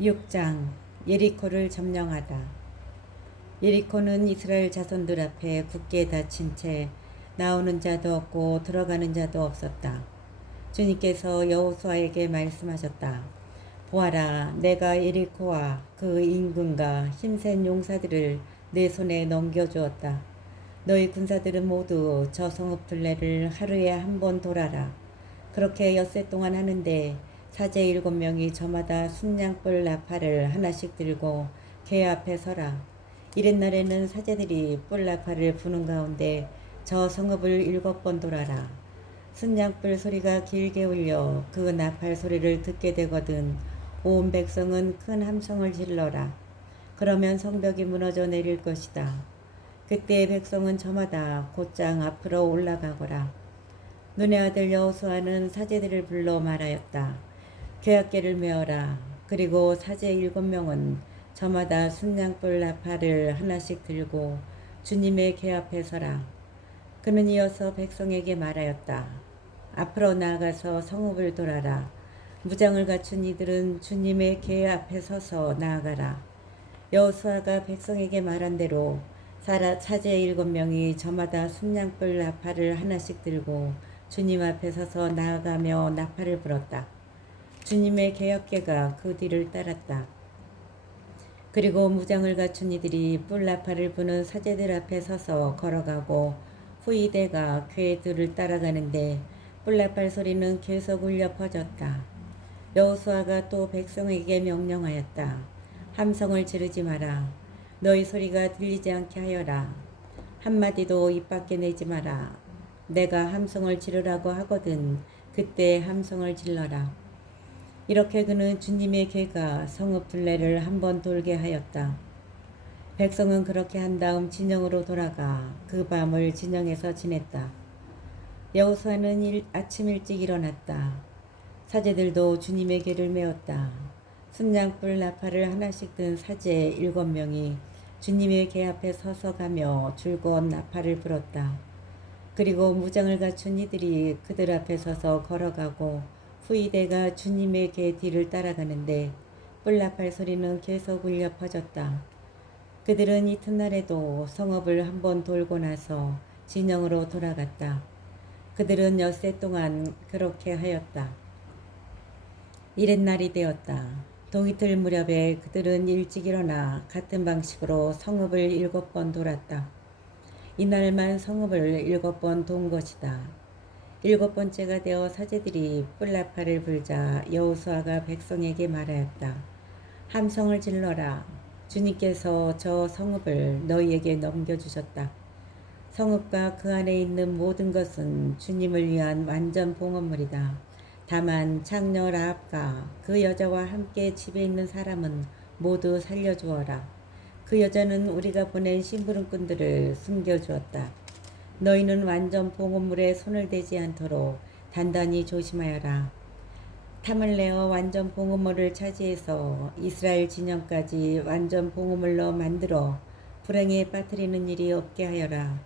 6장 예리코를 점령하다. 예리코는 이스라엘 자손들 앞에 굳게 닫힌 채 나오는 자도 없고 들어가는 자도 없었다. 주님께서 여호수아에게 말씀하셨다. 보아라, 내가 예리코와 그 인근과 힘센 용사들을 내 손에 넘겨주었다. 너희 군사들은 모두 저 성읍 둘레를 하루에 한 번 돌아라. 그렇게 엿새 동안 하는데 사제 7명이 저마다 순양불 나팔을 하나씩 들고 궤 앞에 서라. 이튿날에는 사제들이 뿔 나팔을 부는 가운데 저 성읍을 7번 돌아라. 순양불 소리가 길게 울려 그 나팔 소리를 듣게 되거든 온 백성은 큰 함성을 질러라. 그러면 성벽이 무너져 내릴 것이다. 그때 백성은 저마다 곧장 앞으로 올라가거라. 눈의 아들 여호수아는 사제들을 불러 말하였다. 궤악계를 메어라. 그리고 사제 7명은 저마다 순양불 나팔을 하나씩 들고 주님의 궤 앞에 서라. 그는 이어서 백성에게 말하였다. 앞으로 나아가서 성읍을 돌아라. 무장을 갖춘 이들은 주님의 궤 앞에 서서 나아가라. 여호수아가 백성에게 말한 대로 사제 7명이 저마다 순양불 나팔을 하나씩 들고 주님 앞에 서서 나아가며 나팔을 불었다. 주님의 궤악궤가 그 뒤를 따랐다. 그리고 무장을 갖춘 이들이 뿔 나팔을 부는 사제들 앞에 서서 걸어가고 후이대가 궤 뒤를 따라가는데 뿔 나팔 소리는 계속 울려 퍼졌다. 여호수아가 또 백성에게 명령하였다. 함성을 지르지 마라. 너희 소리가 들리지 않게 하여라. 한마디도 입 밖에 내지 마라. 내가 함성을 지르라고 하거든 그때 함성을 질러라. 이렇게 그는 주님의 궤가 성읍 둘레를 한번 돌게 하였다. 백성은 그렇게 한 다음 진영으로 돌아가 그 밤을 진영에서 지냈다. 여호수아는 아침 일찍 일어났다. 사제들도 주님의 궤를 메었다. 순양불 나팔을 하나씩 든 사제 7명이 주님의 궤 앞에 서서 가며 줄곧 나팔을 불었다. 그리고 무장을 갖춘 이들이 그들 앞에 서서 걸어가고 후이대가 주님의 궤 뒤를 따라가는데 뿔나팔 소리는 계속 울려 퍼졌다. 그들은 이튿날에도 성읍을 한번 돌고 나서 진영으로 돌아갔다. 그들은 엿새 동안 그렇게 하였다. 이튿날이 되었다. 동이틀 무렵에 그들은 일찍 일어나 같은 방식으로 성읍을 7번 돌았다. 이날만 성읍을 7번 돈 것이다. 7번째가 되어 사제들이 뿔나팔을 불자 여호수아가 백성에게 말하였다. 함성을 질러라. 주님께서 저 성읍을 너희에게 넘겨주셨다. 성읍과 그 안에 있는 모든 것은 주님을 위한 완전 봉헌물이다. 다만 창녀 라합과 그 여자와 함께 집에 있는 사람은 모두 살려주어라. 그 여자는 우리가 보낸 심부름꾼들을 숨겨주었다. 너희는 완전 봉헌물에 손을 대지 않도록 단단히 조심하여라. 탐을 내어 완전 봉헌물을 차지해서 이스라엘 진영까지 완전 봉헌물로 만들어 불행에 빠뜨리는 일이 없게 하여라.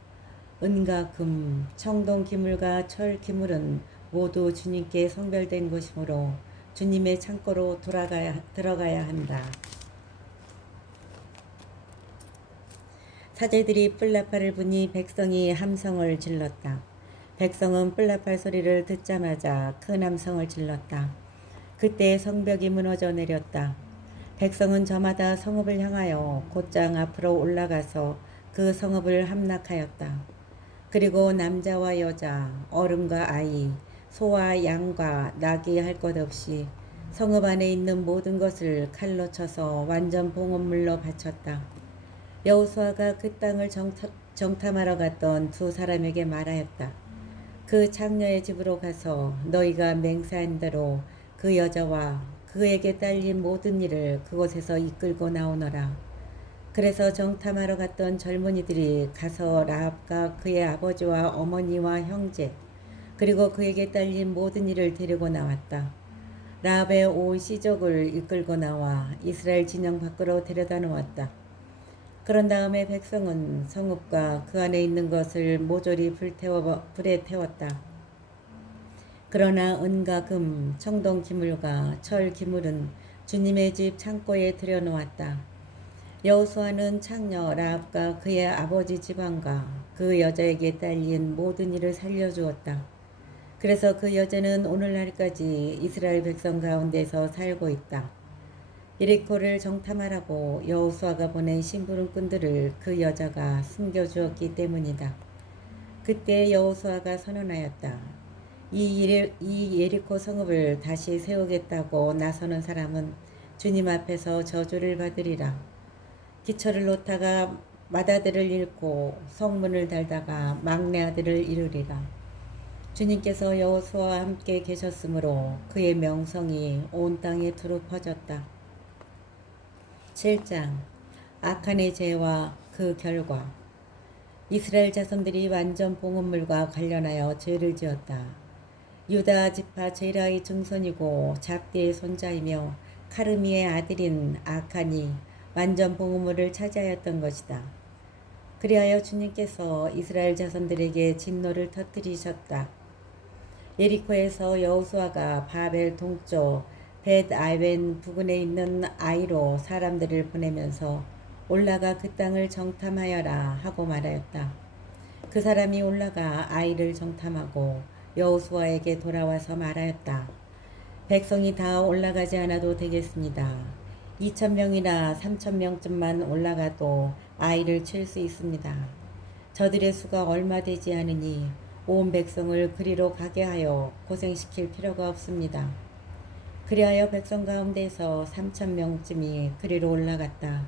은과 금, 청동 기물과 철 기물은 모두 주님께 성별된 것이므로 주님의 창고로 들어가야 한다. 사제들이 뿔나팔을 부니 백성이 함성을 질렀다. 백성은 뿔나팔 소리를 듣자마자 큰 함성을 질렀다. 그때 성벽이 무너져 내렸다. 백성은 저마다 성읍을 향하여 곧장 앞으로 올라가서 그 성읍을 함락하였다. 그리고 남자와 여자, 어른과 아이, 소와 양과 낙이 할 것 없이 성읍 안에 있는 모든 것을 칼로 쳐서 완전 봉헌물로 바쳤다. 여호수아가 그 땅을 정탐하러 갔던 두 사람에게 말하였다. 그 창녀의 집으로 가서 너희가 맹세한 대로 그 여자와 그에게 딸린 모든 일을 그곳에서 이끌고 나오너라. 그래서 정탐하러 갔던 젊은이들이 가서 라합과 그의 아버지와 어머니와 형제 그리고 그에게 딸린 모든 일을 데리고 나왔다. 라합의 온 시족을 이끌고 나와 이스라엘 진영 밖으로 데려다 놓았다. 그런 다음에 백성은 성읍과 그 안에 있는 것을 모조리 불에 태웠다. 그러나 은과 금, 청동 기물과 철 기물은 주님의 집 창고에 들여놓았다. 여호수아는 창녀 라합과 그의 아버지 집안과 그 여자에게 딸린 모든 일을 살려주었다. 그래서 그 여자는 오늘날까지 이스라엘 백성 가운데서 살고 있다. 예리코를 정탐하라고 여호수아가 보낸 심부름꾼들을 그 여자가 숨겨주었기 때문이다. 그때 여호수아가 선언하였다. 이 예리코 성읍을 다시 세우겠다고 나서는 사람은 주님 앞에서 저주를 받으리라. 기철을 놓다가 맏아들을 잃고 성문을 달다가 막내 아들을 잃으리라. 주님께서 여호수아와 함께 계셨으므로 그의 명성이 온 땅에 두루 퍼졌다. 7장 아칸의 죄와 그 결과. 이스라엘 자손들이 완전 봉헌물과 관련하여 죄를 지었다. 유다 지파 제라의 증손이고 잡디의 손자이며 카르미의 아들인 아칸이 완전 봉헌물을 차지하였던 것이다. 그리하여 주님께서 이스라엘 자손들에게 진노를 터뜨리셨다. 예리코에서 여호수아가 바벨 동쪽 벳 아웬 부근에 있는 아이로 사람들을 보내면서 올라가 그 땅을 정탐하여라 하고 말하였다. 그 사람이 올라가 아이를 정탐하고 여호수아에게 돌아와서 말하였다. 백성이 다 올라가지 않아도 되겠습니다. 2,000명이나 3,000명쯤만 올라가도 아이를 칠 수 있습니다. 저들의 수가 얼마 되지 않으니 온 백성을 그리로 가게 하여 고생시킬 필요가 없습니다. 그리하여 백성 가운데서 3,000명쯤이 그리로 올라갔다.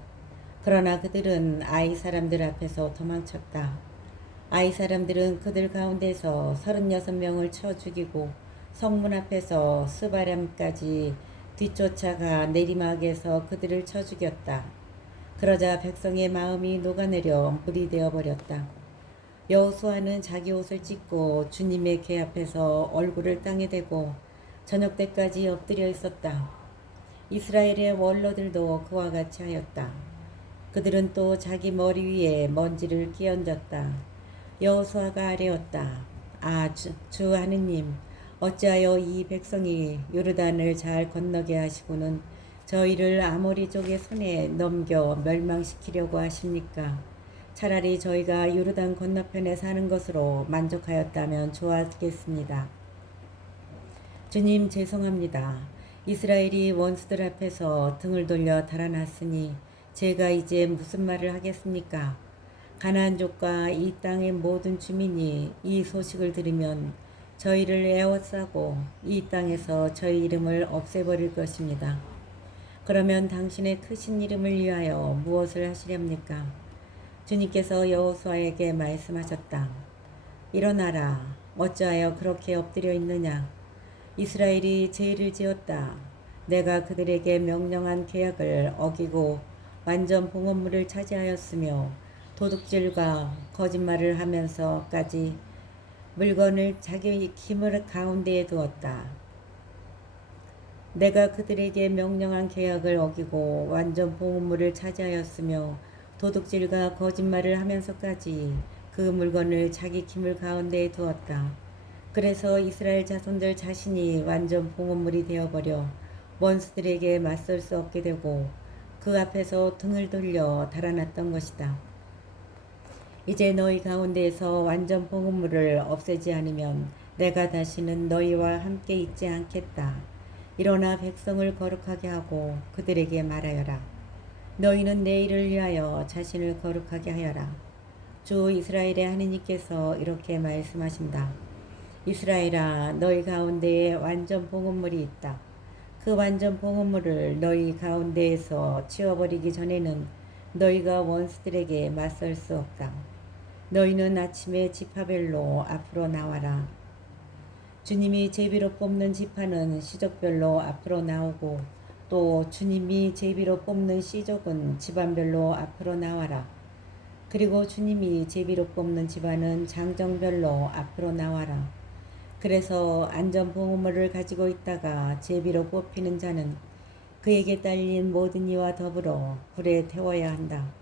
그러나 그들은 아이 사람들 앞에서 도망쳤다. 아이 사람들은 그들 가운데서 36명을 쳐 죽이고 성문 앞에서 스바람까지 뒤쫓아가 내리막에서 그들을 쳐 죽였다. 그러자 백성의 마음이 녹아내려 물이 되어버렸다. 여호수아는 자기 옷을 찢고 주님의 궤 앞에서 얼굴을 땅에 대고 저녁 때까지 엎드려 있었다. 이스라엘의 원로들도 그와 같이 하였다. 그들은 또 자기 머리 위에 먼지를 끼얹었다. 여호수아가 아뢰었다. 주 하느님, 어찌하여 이 백성이 요르단을 잘 건너게 하시고는 저희를 아모리 족의 손에 넘겨 멸망시키려고 하십니까? 차라리 저희가 요르단 건너편에 사는 것으로 만족하였다면 좋았겠습니다. 주님 죄송합니다. 이스라엘이 원수들 앞에서 등을 돌려 달아났으니 제가 이제 무슨 말을 하겠습니까? 가나안족과 이 땅의 모든 주민이 이 소식을 들으면 저희를 에워싸고 이 땅에서 저희 이름을 없애버릴 것입니다. 그러면 당신의 크신 이름을 위하여 무엇을 하시렵니까? 주님께서 여호수아에게 말씀하셨다. 일어나라. 어찌하여 그렇게 엎드려 있느냐? 이스라엘이 죄를 지었다. 내가 그들에게 명령한 계약을 어기고 완전 봉헌물을 차지하였으며 도둑질과 거짓말을 하면서까지 물건을 자기 기물 가운데에 두었다. 내가 그들에게 명령한 계약을 어기고 완전 봉헌물을 차지하였으며 도둑질과 거짓말을 하면서까지 그 물건을 자기 기물 가운데에 두었다. 그래서 이스라엘 자손들 자신이 완전 봉헌물이 되어버려 원수들에게 맞설 수 없게 되고 그 앞에서 등을 돌려 달아났던 것이다. 이제 너희 가운데에서 완전 봉헌물을 없애지 않으면 내가 다시는 너희와 함께 있지 않겠다. 일어나 백성을 거룩하게 하고 그들에게 말하여라. 너희는 내 일을 위하여 자신을 거룩하게 하여라. 주 이스라엘의 하느님께서 이렇게 말씀하신다. 이스라엘아, 너희 가운데에 완전 봉헌물이 있다. 그 완전 봉헌물을 너희 가운데에서 치워버리기 전에는 너희가 원수들에게 맞설 수 없다. 너희는 아침에 지파별로 앞으로 나와라. 주님이 제비로 뽑는 지파는 시족별로 앞으로 나오고 또 주님이 제비로 뽑는 시족은 집안별로 앞으로 나와라. 그리고 주님이 제비로 뽑는 집안은 장정별로 앞으로 나와라. 그래서 안전봉헌물을 가지고 있다가 제비로 뽑히는 자는 그에게 딸린 모든 이와 더불어 불에 태워야 한다.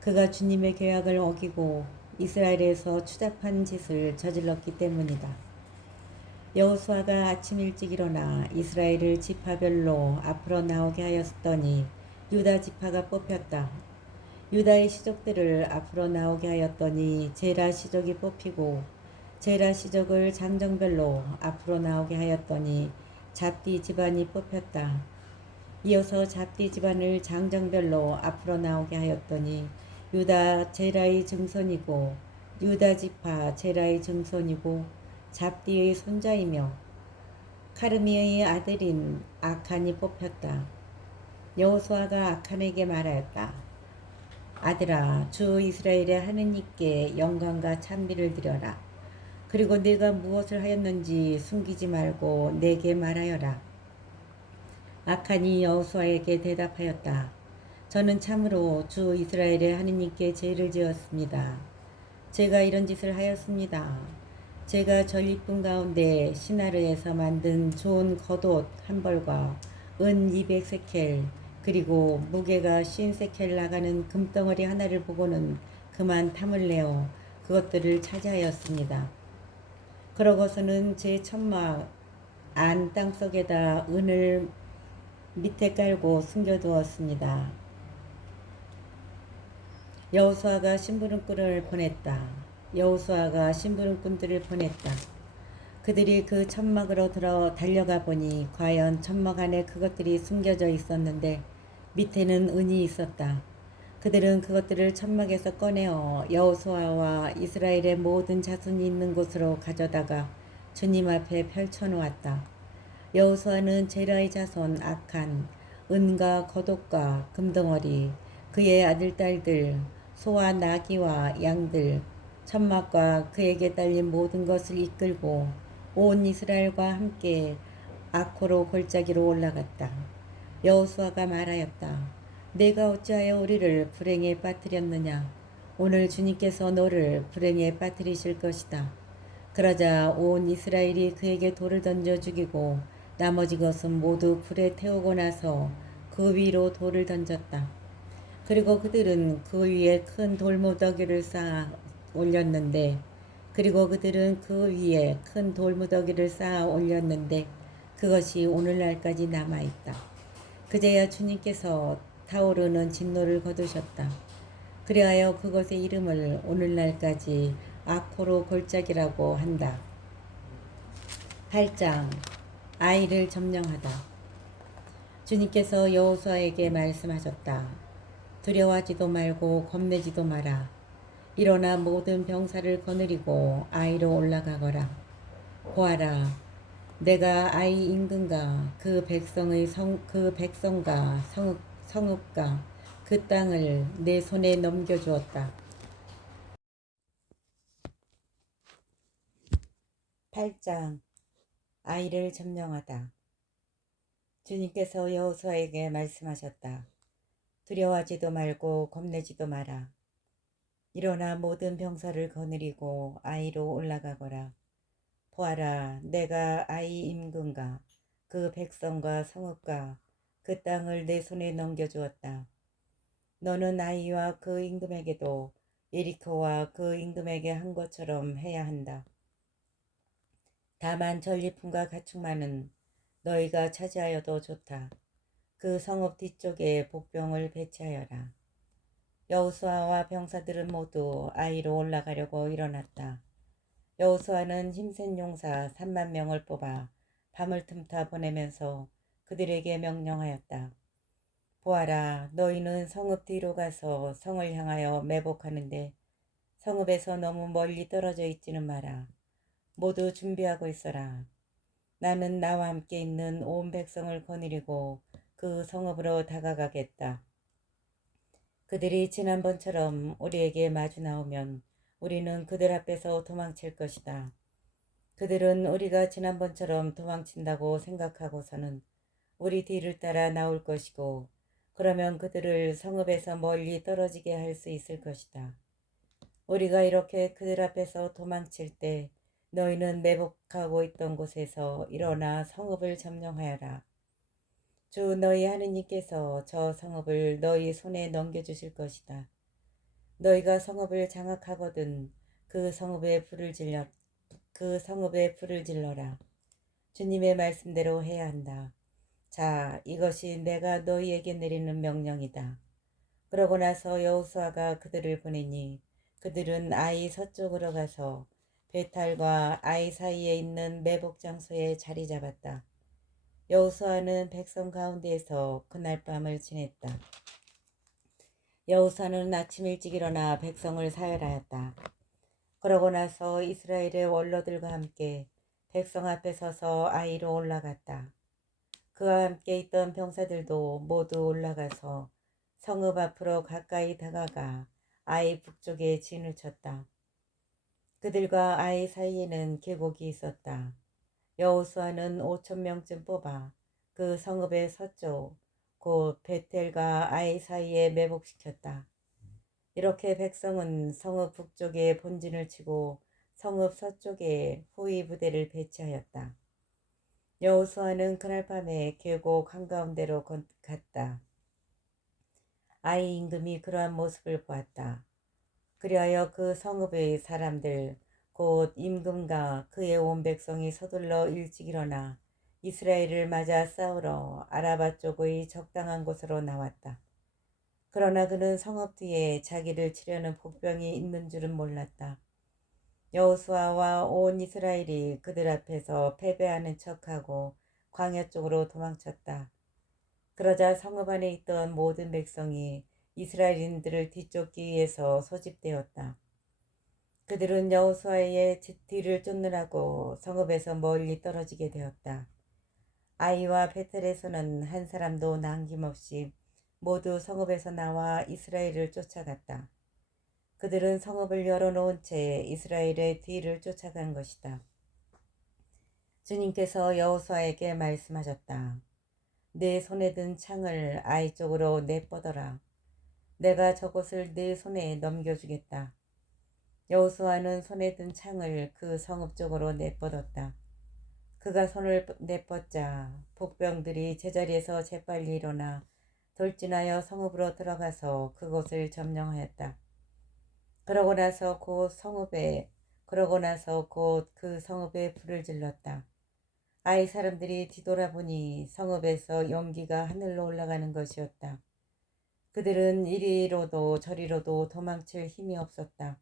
그가 주님의 계약을 어기고 이스라엘에서 추잡한 짓을 저질렀기 때문이다. 여호수아가 아침 일찍 일어나 이스라엘을 지파별로 앞으로 나오게 하였더니 유다 지파가 뽑혔다. 유다의 시족들을 앞으로 나오게 하였더니 제라 시족이 뽑히고 제라 시족을 장정별로 앞으로 나오게 하였더니 잡디 집안이 뽑혔다. 이어서 잡디 집안을 장정별로 앞으로 나오게 하였더니 유다 제라의 증손이고 유다 지파 제라의 증손이고 잡디의 손자이며 카르미의 아들인 아칸이 뽑혔다. 여호수아가 아칸에게 말하였다. 아들아, 주 이스라엘의 하느님께 영광과 찬미를 드려라. 그리고 네가 무엇을 하였는지 숨기지 말고 내게 말하여라. 아칸이 여호수아에게 대답하였다. 저는 참으로 주 이스라엘의 하느님께 죄를 지었습니다. 제가 이런 짓을 하였습니다. 제가 전리품 가운데 시나르에서 만든 좋은 겉옷 한 벌과 은 200세켈 그리고 무게가 50세켈 나가는 금덩어리 하나를 보고는 그만 탐을 내어 그것들을 차지하였습니다. 그러고서는 제 천막 안 땅속에다 은을 밑에 깔고 숨겨두었습니다. 여호수아가 심부름꾼을 보냈다. 여호수아가 심부름꾼들을 보냈다. 그들이 그 천막으로 달려가 보니 과연 천막 안에 그것들이 숨겨져 있었는데 밑에는 은이 있었다. 그들은 그것들을 천막에서 꺼내어 여호수아와 이스라엘의 모든 자손이 있는 곳으로 가져다가 주님 앞에 펼쳐놓았다. 여호수아는 제라의 자손 아칸, 은과 겉옷과 금덩어리, 그의 아들 딸들, 소와 나귀와 양들, 천막과 그에게 딸린 모든 것을 이끌고 온 이스라엘과 함께 아코로 골짜기로 올라갔다. 여호수아가 말하였다. 내가 어찌하여 우리를 불행에 빠뜨렸느냐? 오늘 주님께서 너를 불행에 빠뜨리실 것이다. 그러자 온 이스라엘이 그에게 돌을 던져 죽이고 나머지 것은 모두 불에 태우고 나서 그 위로 돌을 던졌다. 그리고 그들은 그 위에 큰 돌무더기를 쌓아 올렸는데 그것이 오늘날까지 남아있다. 그제야 주님께서 타오르는 진노를 거두셨다. 그리하여 그것의 이름을 오늘날까지 아코로 골짜기라고 한다. 8장 아이를 점령하다. 주님께서 여호수아에게 말씀하셨다. 두려워하지도 말고 겁내지도 마라. 일어나 모든 병사를 거느리고 아이로 올라가거라. 보아라, 내가 아이 임금과 그 백성과 성읍과 그 땅을 내 손에 넘겨주었다. 8장 아이를 점령하다. 주님께서 여호수아에게 말씀하셨다. 두려워하지도 말고 겁내지도 마라. 일어나 모든 병사를 거느리고 아이로 올라가거라. 보아라, 내가 아이 임금과 그 백성과 성읍과 그 땅을 내 손에 넘겨주었다. 너는 아이와 그 임금에게도 예리코와 그 임금에게 한 것처럼 해야 한다. 다만 전리품과 가축만은 너희가 차지하여도 좋다. 그 성읍 뒤쪽에 복병을 배치하여라. 여호수아와 병사들은 모두 아이로 올라가려고 일어났다. 여호수아는 힘센 용사 3만 명을 뽑아 밤을 틈타 보내면서 그들에게 명령하였다. 보아라, 너희는 성읍 뒤로 가서 성을 향하여 매복하는데 성읍에서 너무 멀리 떨어져 있지는 마라. 모두 준비하고 있어라. 나는 나와 함께 있는 온 백성을 거느리고 그 성읍으로 다가가겠다. 그들이 지난번처럼 우리에게 마주 나오면 우리는 그들 앞에서 도망칠 것이다. 그들은 우리가 지난번처럼 도망친다고 생각하고서는 우리 뒤를 따라 나올 것이고 그러면 그들을 성읍에서 멀리 떨어지게 할 수 있을 것이다. 우리가 이렇게 그들 앞에서 도망칠 때 너희는 매복하고 있던 곳에서 일어나 성읍을 점령하여라. 주 너희 하느님께서 저 성읍을 너희 손에 넘겨주실 것이다. 너희가 성읍을 장악하거든 그 성읍에 불을 질러라. 주님의 말씀대로 해야 한다. 자, 이것이 내가 너희에게 내리는 명령이다. 그러고 나서 여호수아가 그들을 보내니 그들은 아이 서쪽으로 가서 베탈과 아이 사이에 있는 매복 장소에 자리 잡았다. 여호수아는 백성 가운데에서 그날 밤을 지냈다. 여호수아는 아침 일찍 일어나 백성을 사열하였다. 그러고 나서 이스라엘의 원로들과 함께 백성 앞에 서서 아이로 올라갔다. 그와 함께 있던 병사들도 모두 올라가서 성읍 앞으로 가까이 다가가 아이 북쪽에 진을 쳤다. 그들과 아이 사이에는 계곡이 있었다. 여호수아는 5천 명쯤 뽑아 그 성읍의 서쪽 곧 베텔과 아이 사이에 매복시켰다. 이렇게 백성은 성읍 북쪽에 본진을 치고 성읍 서쪽에 후위 부대를 배치하였다. 여호수아는 그날 밤에 계곡 한가운데로 갔다. 아이 임금이 그러한 모습을 보았다. 그리하여 그 성읍의 사람들 곧 임금과 그의 온 백성이 서둘러 일찍 일어나 이스라엘을 맞아 싸우러 아라바 쪽의 적당한 곳으로 나왔다. 그러나 그는 성읍 뒤에 자기를 치려는 복병이 있는 줄은 몰랐다. 여호수아와 온 이스라엘이 그들 앞에서 패배하는 척하고 광야 쪽으로 도망쳤다. 그러자 성읍 안에 있던 모든 백성이 이스라엘인들을 뒤쫓기 위해서 소집되었다. 그들은 여호수아의 뒤를 쫓느라고 성읍에서 멀리 떨어지게 되었다. 아이와 베텔에서는 한 사람도 남김없이 모두 성읍에서 나와 이스라엘을 쫓아갔다. 그들은 성읍을 열어놓은 채 이스라엘의 뒤를 쫓아간 것이다. 주님께서 여호수아에게 말씀하셨다. 네 손에 든 창을 아이 쪽으로 내뻗어라. 내가 저곳을 네 손에 넘겨주겠다. 여호수아는 손에 든 창을 그 성읍 쪽으로 내뻗었다. 그가 손을 내뻗자 복병들이 제자리에서 재빨리 일어나 돌진하여 성읍으로 들어가서 그곳을 점령하였다. 그러고 나서 곧 그 성읍에 불을 질렀다. 아이 사람들이 뒤돌아보니 성읍에서 연기가 하늘로 올라가는 것이었다. 그들은 이리로도 저리로도 도망칠 힘이 없었다.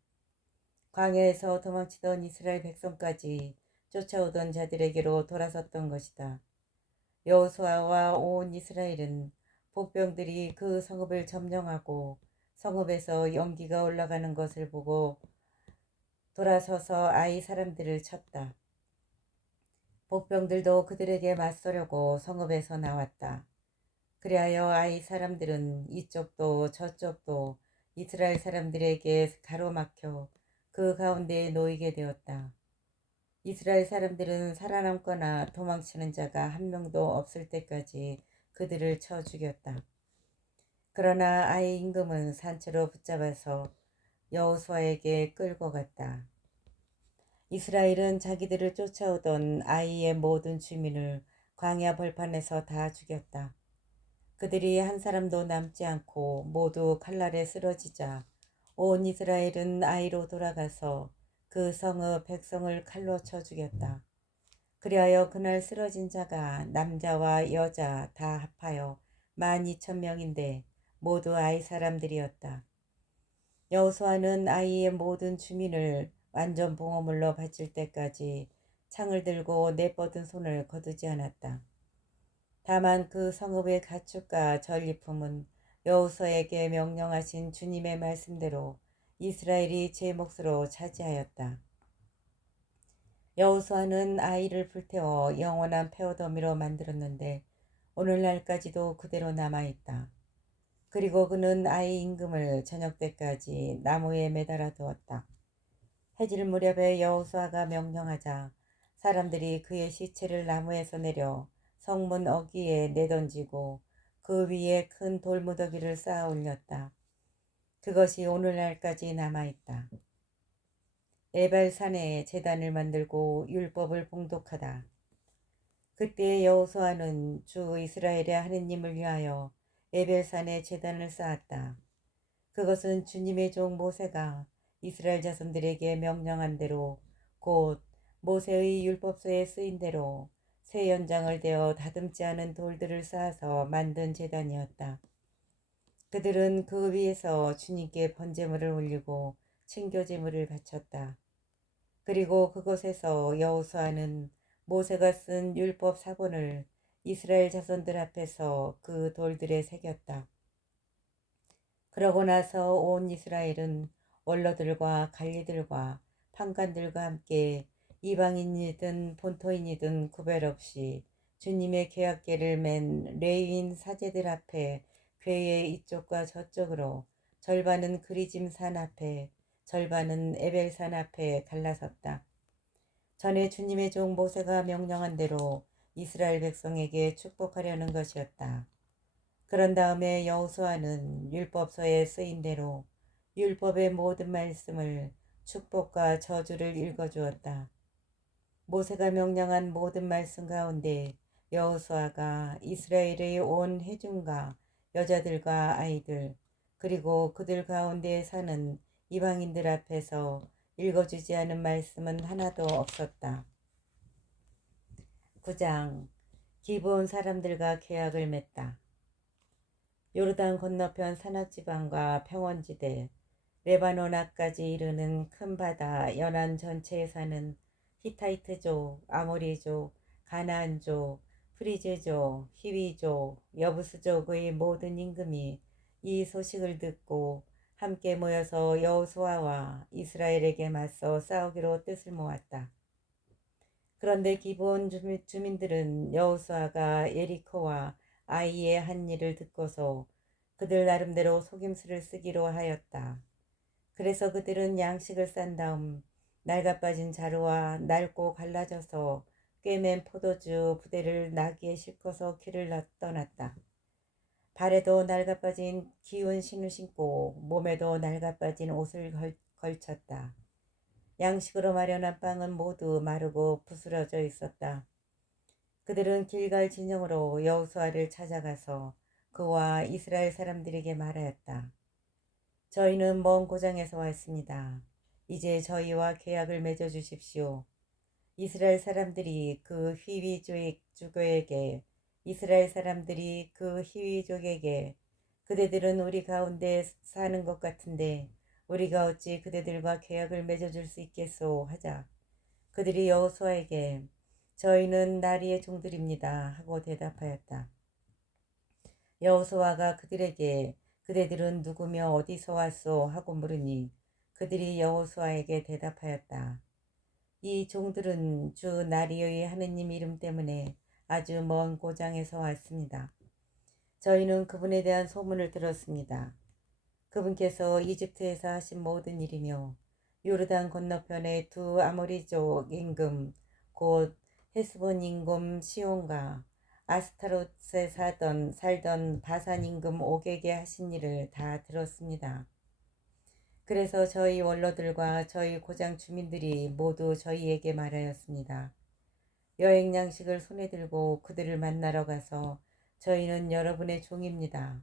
광야에서 도망치던 이스라엘 백성까지 쫓아오던 자들에게로 돌아섰던 것이다. 여호수아와 온 이스라엘은 복병들이 그 성읍을 점령하고 성읍에서 연기가 올라가는 것을 보고 돌아서서 아이 사람들을 쳤다. 복병들도 그들에게 맞서려고 성읍에서 나왔다. 그리하여 아이 사람들은 이쪽도 저쪽도 이스라엘 사람들에게 가로막혀 그 가운데에 놓이게 되었다. 이스라엘 사람들은 살아남거나 도망치는 자가 한 명도 없을 때까지 그들을 쳐 죽였다. 그러나 아이 임금은 산채로 붙잡아서 여호수아에게 끌고 갔다. 이스라엘은 자기들을 쫓아오던 아이의 모든 주민을 광야 벌판에서 다 죽였다. 그들이 한 사람도 남지 않고 모두 칼날에 쓰러지자 온 이스라엘은 아이로 돌아가서 그 성읍 백성을 칼로 쳐 죽였다. 그리하여 그날 쓰러진 자가 남자와 여자 다 합하여 12,000명인데 모두 아이 사람들이었다. 여호수아는 아이의 모든 주민을 완전 봉어물로 바칠 때까지 창을 들고 내뻗은 손을 거두지 않았다. 다만 그 성읍의 가축과 전리품은 여호수아에게 명령하신 주님의 말씀대로 이스라엘이 제 몫으로 차지하였다. 여호수아는 아이를 불태워 영원한 폐허더미로 만들었는데 오늘날까지도 그대로 남아있다. 그리고 그는 아이 임금을 저녁 때까지 나무에 매달아 두었다. 해질 무렵에 여호수아가 명령하자 사람들이 그의 시체를 나무에서 내려 성문 어귀에 내던지고 그 위에 큰 돌무더기를 쌓아 올렸다. 그것이 오늘날까지 남아있다. 에발산에 제단을 만들고 율법을 봉독하다. 그때 여호수아는 주 이스라엘의 하느님을 위하여 에벨산에 제단을 쌓았다. 그것은 주님의 종 모세가 이스라엘 자손들에게 명령한 대로 곧 모세의 율법서에 쓰인 대로 새 연장을 대어 다듬지 않은 돌들을 쌓아서 만든 제단이었다. 그들은 그 위에서 주님께 번제물을 올리고 친교제물을 바쳤다. 그리고 그곳에서 여호수아는 모세가 쓴 율법 사본을 이스라엘 자손들 앞에서 그 돌들에 새겼다. 그러고 나서 온 이스라엘은 원로들과 관리들과 판관들과 함께 이방인이든 본토인이든 구별 없이 주님의 계약궤를 맨 레위인 사제들 앞에 궤의 이쪽과 저쪽으로 절반은 그리짐 산 앞에 절반은 에벨산 앞에 갈라섰다. 전에 주님의 종 모세가 명령한 대로 이스라엘 백성에게 축복하려는 것이었다. 그런 다음에 여호수아는 율법서에 쓰인 대로 율법의 모든 말씀을 축복과 저주를 읽어주었다. 모세가 명령한 모든 말씀 가운데 여호수아가 이스라엘의 온 회중과 여자들과 아이들 그리고 그들 가운데 사는 이방인들 앞에서 읽어주지 않은 말씀은 하나도 없었다. 9장 기브온 사람들과 계약을 맺다. 요르단 건너편 산악지방과 평원지대, 레바논 앞까지 이르는 큰 바다 연안 전체에 사는 히타이트족, 아모리족, 가나안족, 프리즈족, 히위족, 여부스족의 모든 임금이 이 소식을 듣고 함께 모여서 여호수아와 이스라엘에게 맞서 싸우기로 뜻을 모았다. 그런데 기브온 주민들은 여호수아가 예리코와 아이의 한 일을 듣고서 그들 나름대로 속임수를 쓰기로 하였다. 그래서 그들은 양식을 싼 다음 낡아빠진 자루와 낡고 갈라져서 꿰맨 포도주 부대를 나귀에 싣고서 길을 떠났다. 발에도 낡아빠진 기운 신을 신고 몸에도 낡아빠진 옷을 걸쳤다. 양식으로 마련한 빵은 모두 마르고 부스러져 있었다. 그들은 길갈 진영으로 여호수아를 찾아가서 그와 이스라엘 사람들에게 말하였다. 저희는 먼 고장에서 왔습니다. 이제 저희와 계약을 맺어 주십시오. 이스라엘 사람들이 그 히위족에게 이스라엘 사람들이 그 히위족에게 그대들은 우리 가운데 사는 것 같은데 우리가 어찌 그대들과 계약을 맺어줄 수 있겠소 하자 그들이 여호수아에게 저희는 나리의 종들입니다 하고 대답하였다. 여호수아가 그들에게 그대들은 누구며 어디서 왔소 하고 물으니 그들이 여호수아에게 대답하였다. 이 종들은 주 나리의 하느님 이름 때문에 아주 먼 고장에서 왔습니다. 저희는 그분에 대한 소문을 들었습니다. 그분께서 이집트에서 하신 모든 일이며 요르단 건너편의 두 아모리족 임금 곧 헤스본 임금 시온과 아스타롯에 살던 바산 임금 옥에게 하신 일을 다 들었습니다. 그래서 저희 원로들과 저희 고장 주민들이 모두 저희에게 말하였습니다. 여행 양식을 손에 들고 그들을 만나러 가서 저희는 여러분의 종입니다.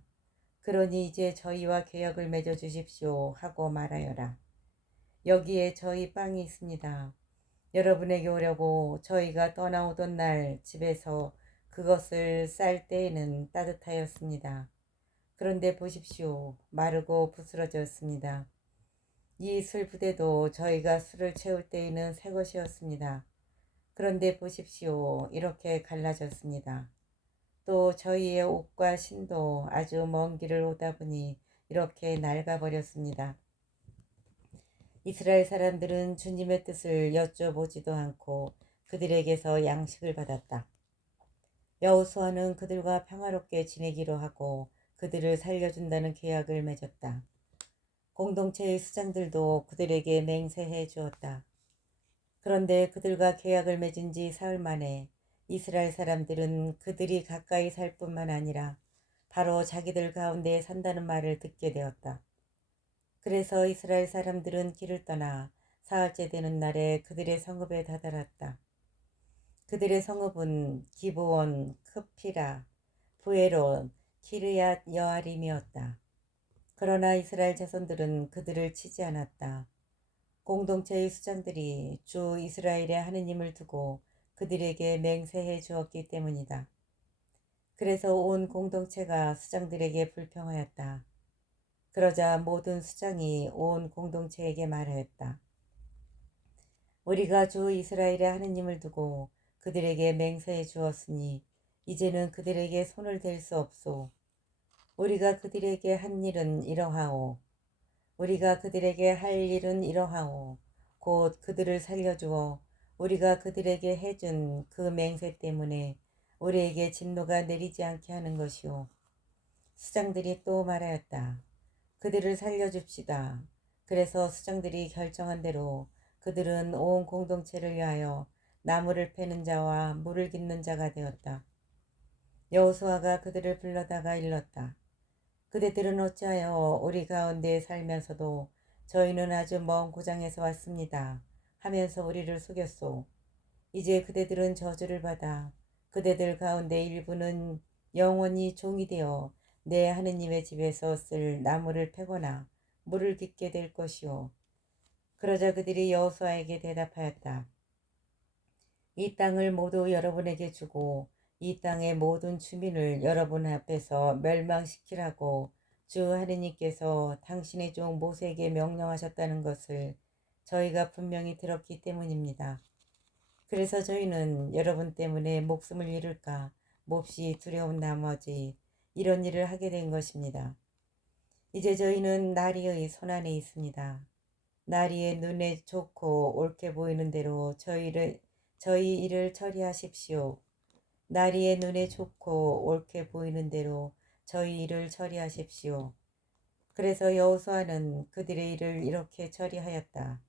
그러니 이제 저희와 계약을 맺어 주십시오 하고 말하여라. 여기에 저희 빵이 있습니다. 여러분에게 오려고 저희가 떠나오던 날 집에서 그것을 쌀 때에는 따뜻하였습니다. 그런데 보십시오. 마르고 부스러졌습니다. 이 술부대도 저희가 술을 채울 때에는 새 것이었습니다. 그런데 보십시오. 이렇게 갈라졌습니다. 또 저희의 옷과 신도 아주 먼 길을 오다 보니 이렇게 낡아버렸습니다. 이스라엘 사람들은 주님의 뜻을 여쭤보지도 않고 그들에게서 양식을 받았다. 여호수아는 그들과 평화롭게 지내기로 하고 그들을 살려준다는 계약을 맺었다. 공동체의 수장들도 그들에게 맹세해 주었다. 그런데 그들과 계약을 맺은 지 사흘 만에 이스라엘 사람들은 그들이 가까이 살 뿐만 아니라 바로 자기들 가운데 산다는 말을 듣게 되었다. 그래서 이스라엘 사람들은 길을 떠나 사흘째 되는 날에 그들의 성읍에 다다랐다. 그들의 성읍은 기브온, 크피라, 부에롯, 키르얏 여아림이었다. 그러나 이스라엘 자손들은 그들을 치지 않았다. 공동체의 수장들이 주 이스라엘의 하느님을 두고 그들에게 맹세해 주었기 때문이다. 그래서 온 공동체가 수장들에게 불평하였다. 그러자 모든 수장이 온 공동체에게 말하였다. 우리가 주 이스라엘의 하느님을 두고 그들에게 맹세해 주었으니 이제는 그들에게 손을 댈 수 없소. 우리가 그들에게 한 일은 이러하오. 우리가 그들에게 할 일은 이러하오. 곧 그들을 살려주어 우리가 그들에게 해준 그 맹세 때문에 우리에게 진노가 내리지 않게 하는 것이오. 수장들이 또 말하였다. 그들을 살려줍시다. 그래서 수장들이 결정한 대로 그들은 온 공동체를 위하여 나무를 패는 자와 물을 깃는 자가 되었다. 여호수아가 그들을 불러다가 일렀다. 그대들은 어찌하여 우리 가운데 살면서도 저희는 아주 먼 고장에서 왔습니다 하면서 우리를 속였소. 이제 그대들은 저주를 받아 그대들 가운데 일부는 영원히 종이 되어 내 하느님의 집에서 쓸 나무를 패거나 물을 깃게 될 것이오. 그러자 그들이 여호수아에게 대답하였다. 이 땅을 모두 여러분에게 주고 이 땅의 모든 주민을 여러분 앞에서 멸망시키라고 주 하느님께서 당신의 종 모세에게 명령하셨다는 것을 저희가 분명히 들었기 때문입니다. 그래서 저희는 여러분 때문에 목숨을 잃을까 몹시 두려운 나머지 이런 일을 하게 된 것입니다. 이제 저희는 나리의 손안에 있습니다. 나리의 눈에 좋고 옳게 보이는 대로 저희 일을 처리하십시오. 나리의 눈에 좋고 옳게 보이는 대로 저희 일을 처리하십시오. 그래서 여호수아는 그들의 일을 이렇게 처리하였다.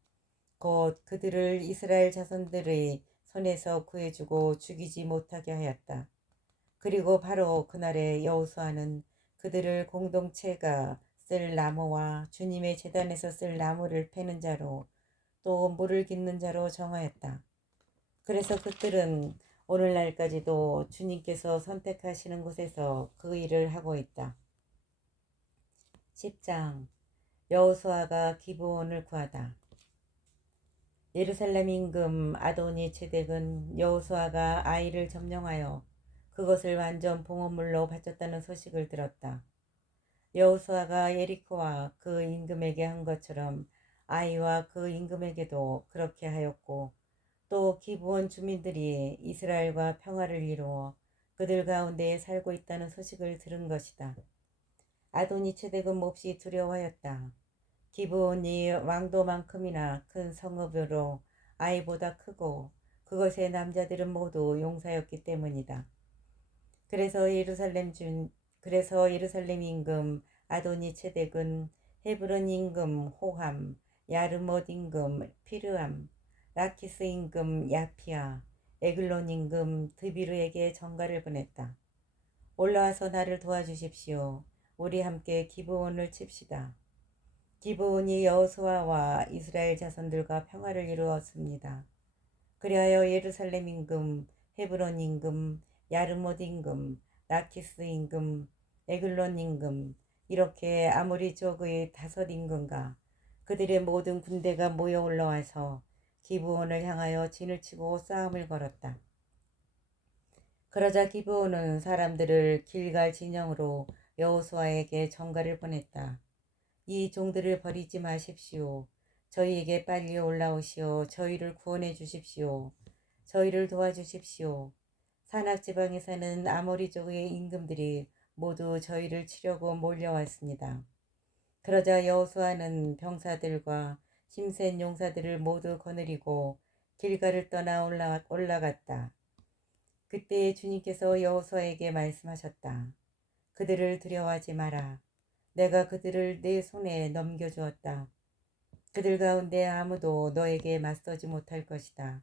곧 그들을 이스라엘 자손들의 손에서 구해주고 죽이지 못하게 하였다. 그리고 바로 그날에 여호수아는 그들을 공동체가 쓸 나무와 주님의 제단에서 쓸 나무를 패는 자로 또 물을 깃는 자로 정하였다. 그래서 그들은 오늘날까지도 주님께서 선택하시는 곳에서 그 일을 하고 있다. 10장 여호수아가 기브온을 구하다. 예루살렘 임금 아도니 체덱은 여호수아가 아이를 점령하여 그것을 완전 봉헌물로 바쳤다는 소식을 들었다. 여호수아가 예리코와 그 임금에게 한 것처럼 아이와 그 임금에게도 그렇게 하였고 또 기브온 주민들이 이스라엘과 평화를 이루어 그들 가운데 살고 있다는 소식을 들은 것이다. 아도니 체덱은 몹시 두려워하였다. 기브온이 왕도만큼이나 큰 성읍으로 아이보다 크고 그것의 남자들은 모두 용사였기 때문이다. 그래서 예루살렘 임금 아도니 체덱은 헤브론 임금 호함, 야르못 임금 피르암, 라키스 임금 야피아, 에글론 임금 드비르에게 전가를 보냈다. 올라와서 나를 도와주십시오. 우리 함께 기브온을 칩시다. 기브온이 여호수아와 이스라엘 자손들과 평화를 이루었습니다. 그리하여 예루살렘 임금, 헤브론 임금, 야르못 임금, 라키스 임금, 에글론 임금 이렇게 아모리 족의 5 임금과 그들의 모든 군대가 모여 올라와서 기브온을 향하여 진을 치고 싸움을 걸었다. 그러자 기브온은 사람들을 길갈 진영으로 여호수아에게 전가를 보냈다. 이 종들을 버리지 마십시오. 저희에게 빨리 올라오시어 저희를 구원해 주십시오. 저희를 도와주십시오. 산악지방에 사는 아모리족의 임금들이 모두 저희를 치려고 몰려왔습니다. 그러자 여호수아는 병사들과 힘센 용사들을 모두 거느리고 길가를 떠나 올라갔다. 그때 주님께서 여호수아에게 말씀하셨다. 그들을 두려워하지 마라. 내가 그들을 내 손에 넘겨주었다. 그들 가운데 아무도 너에게 맞서지 못할 것이다.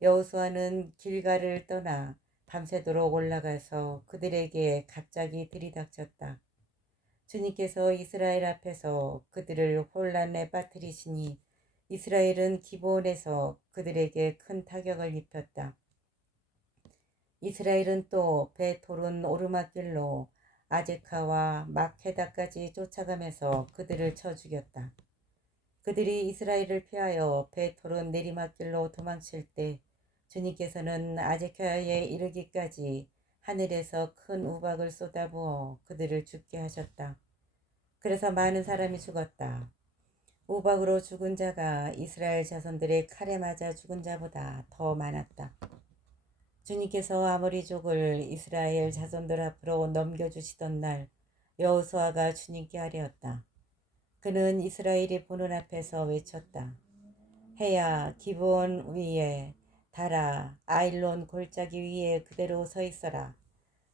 여호수아는 길가를 떠나 밤새도록 올라가서 그들에게 갑자기 들이닥쳤다. 주님께서 이스라엘 앞에서 그들을 혼란에 빠뜨리시니 이스라엘은 기브온에서 그들에게 큰 타격을 입혔다. 이스라엘은 또 베토른 오르막길로 아제카와 마케다까지 쫓아가면서 그들을 쳐 죽였다. 그들이 이스라엘을 피하여 베토른 내리막길로 도망칠 때 주님께서는 아제카에 이르기까지 하늘에서 큰 우박을 쏟아부어 그들을 죽게 하셨다. 그래서 많은 사람이 죽었다. 우박으로 죽은 자가 이스라엘 자손들의 칼에 맞아 죽은 자보다 더 많았다. 주님께서 아모리족을 이스라엘 자손들 앞으로 넘겨주시던 날 여호수아가 주님께 아뢰었다. 그는 이스라엘이 보는 앞에서 외쳤다. 해야 기브온 위에 달아 아일론 골짜기 위에 그대로 서 있어라.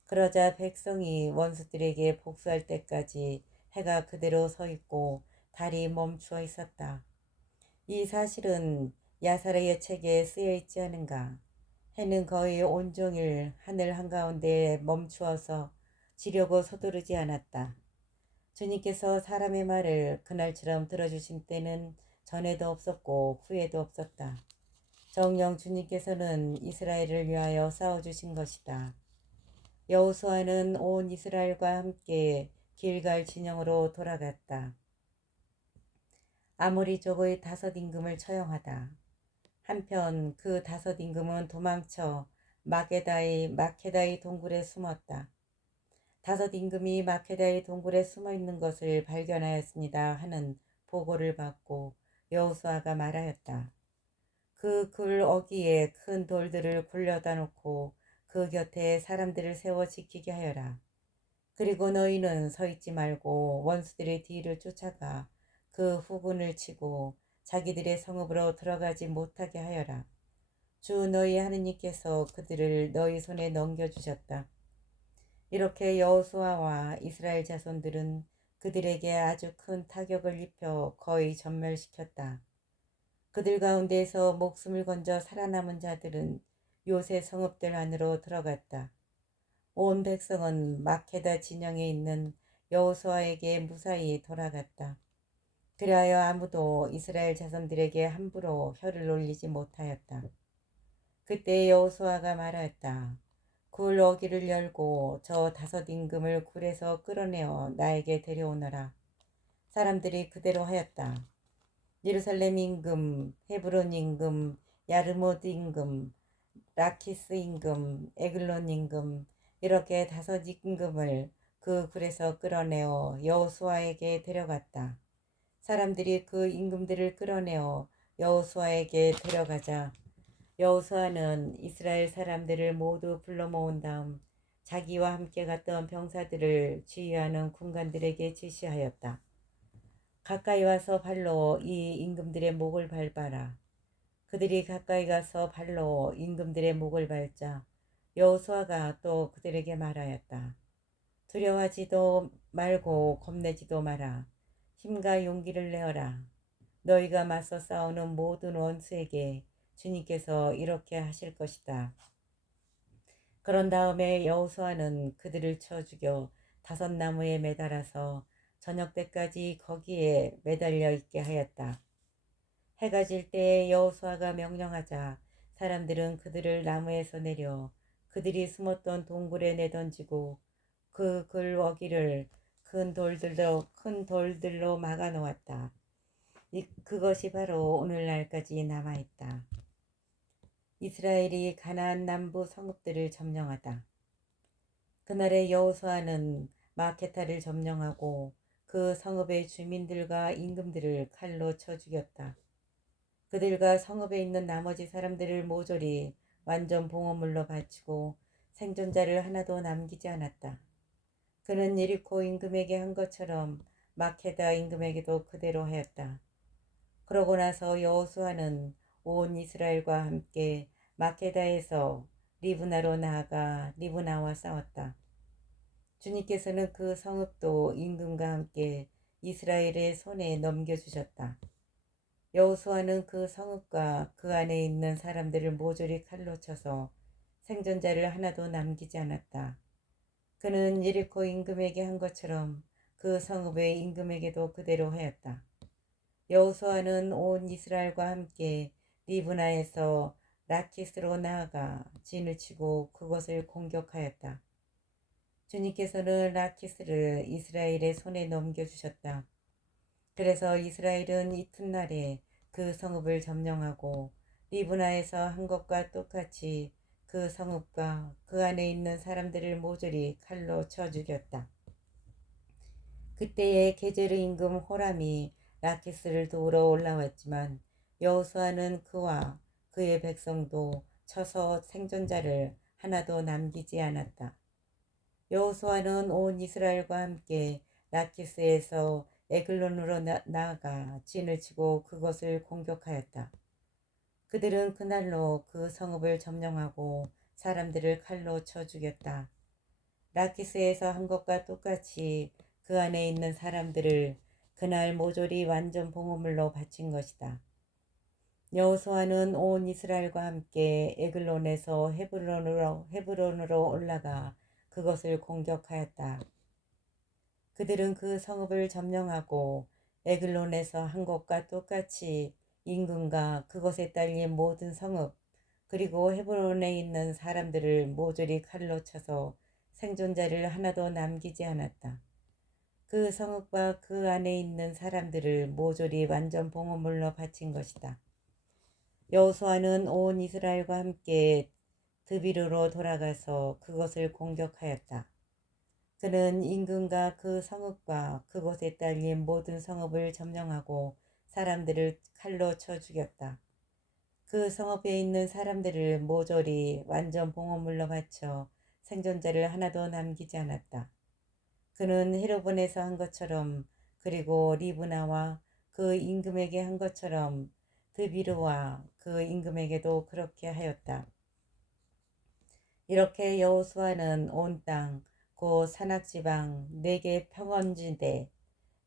그러자 백성이 원수들에게 복수할 때까지 해가 그대로 서 있고 달이 멈추어 있었다. 이 사실은 야사르의 책에 쓰여 있지 않은가? 해는 거의 온종일 하늘 한가운데에 멈추어서 지려고 서두르지 않았다. 주님께서 사람의 말을 그날처럼 들어주신 때는 전에도 없었고 후에도 없었다. 정녕 주님께서는 이스라엘을 위하여 싸워주신 것이다. 여호수아는 온 이스라엘과 함께 길갈 진영으로 돌아갔다. 아모리족의 5임금을 처형하다. 한편 그 5임금은 도망쳐 마케다의 동굴에 숨었다. 5임금이 마케다의 동굴에 숨어 있는 것을 발견하였습니다 하는 보고를 받고 여호수아가 말하였다. 그 굴 어귀에 큰 돌들을 굴려다 놓고 그 곁에 사람들을 세워 지키게 하여라. 그리고 너희는 서 있지 말고 원수들의 뒤를 쫓아가 그 후군을 치고 자기들의 성읍으로 들어가지 못하게 하여라. 주 너희 하느님께서 그들을 너희 손에 넘겨주셨다. 이렇게 여호수아와 이스라엘 자손들은 그들에게 아주 큰 타격을 입혀 거의 전멸시켰다. 그들 가운데에서 목숨을 건져 살아남은 자들은 요새 성읍들 안으로 들어갔다. 온 백성은 마케다 진영에 있는 여호수아에게 무사히 돌아갔다. 그리하여 아무도 이스라엘 자손들에게 함부로 혀를 놀리지 못하였다. 그때 여호수아가 말하였다. 굴 어귀를 열고 저 5임금을 굴에서 끌어내어 나에게 데려오너라. 사람들이 그대로 하였다. 예루살렘 임금, 헤브론 임금, 야르모드 임금, 라키스 임금, 에글론 임금 이렇게 5임금을 그 굴에서 끌어내어 여호수아에게 데려갔다. 사람들이 그 임금들을 끌어내어 여호수아에게 데려가자 여호수아는 이스라엘 사람들을 모두 불러 모은 다음 자기와 함께 갔던 병사들을 지휘하는 군관들에게 지시하였다. 가까이 와서 발로 이 임금들의 목을 밟아라. 그들이 가까이 가서 발로 임금들의 목을 밟자 여호수아가 또 그들에게 말하였다. 두려워하지도 말고 겁내지도 마라. 힘과 용기를 내어라. 너희가 맞서 싸우는 모든 원수에게 주님께서 이렇게 하실 것이다. 그런 다음에 여호수아는 그들을 쳐 죽여 5나무에 매달아서 저녁 때까지 거기에 매달려 있게 하였다. 해가 질 때에 여호수아가 명령하자 사람들은 그들을 나무에서 내려 그들이 숨었던 동굴에 내던지고 그 글어기를 큰 돌들로 막아 놓았다. 그것이 바로 오늘날까지 남아있다. 이스라엘이 가나안 남부 성읍들을 점령하다. 그날에 여호수아는 마케타를 점령하고 그 성읍의 주민들과 임금들을 칼로 쳐 죽였다. 그들과 성읍에 있는 나머지 사람들을 모조리 완전 봉헌물로 바치고 생존자를 하나도 남기지 않았다. 그는 예리코 임금에게 한 것처럼 마케다 임금에게도 그대로 하였다. 그러고 나서 여호수아는 온 이스라엘과 함께 마케다에서 리브나로 나아가 리브나와 싸웠다. 주님께서는 그 성읍도 임금과 함께 이스라엘의 손에 넘겨주셨다. 여호수아는 그 성읍과 그 안에 있는 사람들을 모조리 칼로 쳐서 생존자를 하나도 남기지 않았다. 그는 예리코 임금에게 한 것처럼 그 성읍의 임금에게도 그대로 하였다. 여호수아는 온 이스라엘과 함께 리브나에서 라키스로 나아가 진을 치고 그것을 공격하였다. 주님께서는 라키스를 이스라엘의 손에 넘겨주셨다. 그래서 이스라엘은 이튿날에 그 성읍을 점령하고 리브나에서 한 것과 똑같이 그 성읍과 그 안에 있는 사람들을 모조리 칼로 쳐 죽였다. 그때에 게제르 임금 호람이 라키스를 도우러 올라왔지만 여호수아는 그와 그의 백성도 쳐서 생존자를 하나도 남기지 않았다. 여호수아는 온 이스라엘과 함께 라키스에서 에글론으로 나아가 진을 치고 그것을 공격하였다. 그들은 그날로 그 성읍을 점령하고 사람들을 칼로 쳐 죽였다. 라키스에서 한 것과 똑같이 그 안에 있는 사람들을 그날 모조리 완전 봉헌물로 바친 것이다. 여호수아는 온 이스라엘과 함께 에글론에서 헤브론으로 올라가 그것을 공격하였다. 그들은 그 성읍을 점령하고 에글론에서 한 것과 똑같이 인근과 그것에 딸린 모든 성읍 그리고 헤브론에 있는 사람들을 모조리 칼로 쳐서 생존자를 하나도 남기지 않았다. 그 성읍과 그 안에 있는 사람들을 모조리 완전 봉헌물로 바친 것이다. 여호수아는 온 이스라엘과 함께 드비르로 돌아가서 그것을 공격하였다. 그는 인근과 그 성읍과 그곳에 딸린 모든 성읍을 점령하고 사람들을 칼로 쳐 죽였다. 그 성읍에 있는 사람들을 모조리 완전 봉헌물로 바쳐 생존자를 하나도 남기지 않았다. 그는 헤르본에서 한 것처럼 그리고 리브나와 그 임금에게 한 것처럼 드비르와 그 임금에게도 그렇게 하였다. 이렇게 여호수아는 온 땅, 곧 산악지방, 네개 평원지대,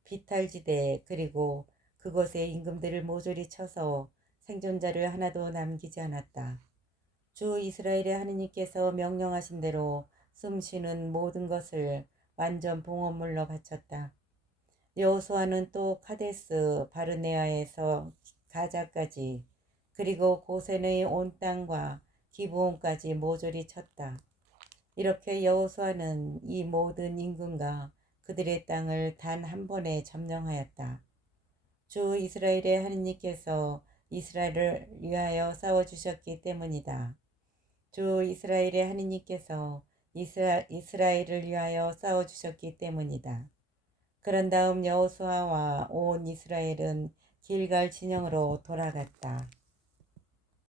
비탈지대 그리고 그곳의 임금들을 모조리 쳐서 생존자를 하나도 남기지 않았다. 주 이스라엘의 하느님께서 명령하신 대로 숨쉬는 모든 것을 완전 봉헌물로 바쳤다. 여호수아는 또 카데스 바르네아에서 가자까지 그리고 고센의 온 땅과 기브온까지 모조리 쳤다. 이렇게 여호수아는 이 모든 임금과 그들의 땅을 단 한 번에 점령하였다. 주 이스라엘의 하느님께서 이스라엘을 위하여 싸워주셨기 때문이다. 주 이스라엘의 하느님께서 이스라엘을 위하여 싸워주셨기 때문이다. 그런 다음 여호수아와 온 이스라엘은 길갈 진영으로 돌아갔다.